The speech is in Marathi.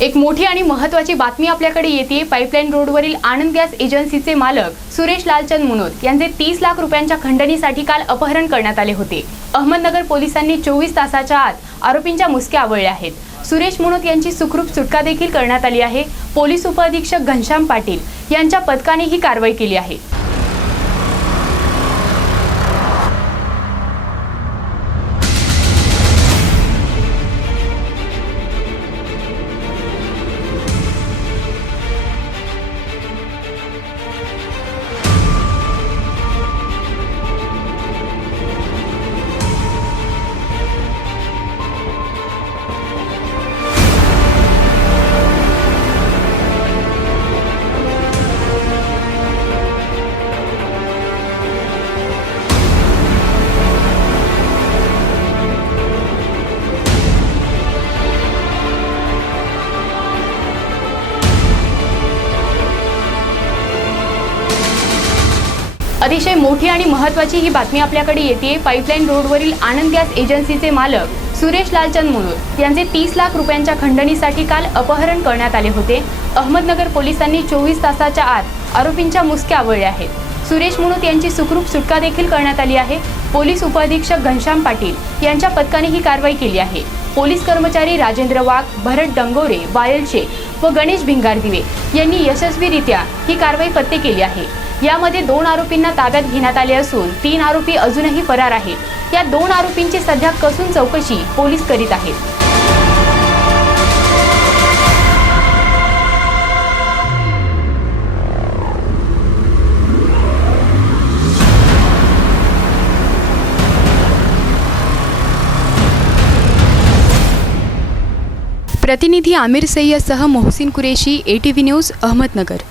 एक मोठी आणि महत्त्वाची बातमी आपल्याकडे येते पाईपलाईन रोडवरील आनंद गॅस एजन्सीचे मालक सुरेश लालचंद मुनोत यांचे तीस लाख रुपयांच्या खंडणीसाठी काल अपहरण करण्यात आले होते. अहमदनगर पोलिसांनी चोवीस तासाच्या आत आरोपींच्या मुसक्या आवळल्या आहेत. सुरेश मुनोत यांची सुखरूप सुटका देखील करण्यात आली आहे. पोलीस उपअधीक्षक घनश्याम पाटील यांच्या पथकाने ही कारवाई केली आहे. अतिशय मोठी आणि महत्त्वाची ही बातमी आपल्याकडे येते पाईपलाईन रोडवरील आनंद गॅस एजन्सीचे मालक सुरेश लालचंद मुनोत यांचे तीस लाख रुपयांच्या खंडणीसाठी काल अपहरण करण्यात आले होते. अहमदनगर पोलिसांनी चोवीस तासाच्या आत आरोपींच्या मुसक्या आवळल्या आहेत. सुरेश मुनोत यांची सुखरूप सुटका देखील करण्यात आली आहे. पोलीस उपअधीक्षक घनश्याम पाटील यांच्या पथकाने ही कारवाई केली आहे. पोलीस कर्मचारी राजेंद्र वाघ भरत डंगोरे वायल शेख व गणेश भिंगार दिवे. यांनी यशस्वीरित्या ही कारवाई पत्ते केली आहे. यामध्ये दोन आरोपींना ताब्यात घेण्यात आले असून तीन आरोपी अजूनही फरार आहेत. या दोन आरोपींची सध्या कसून चौकशी पोलीस करीत आहेत. प्रतिनिधी Aamir सय्यदसह Mohsin Qureshi A T V news Ahmednagar.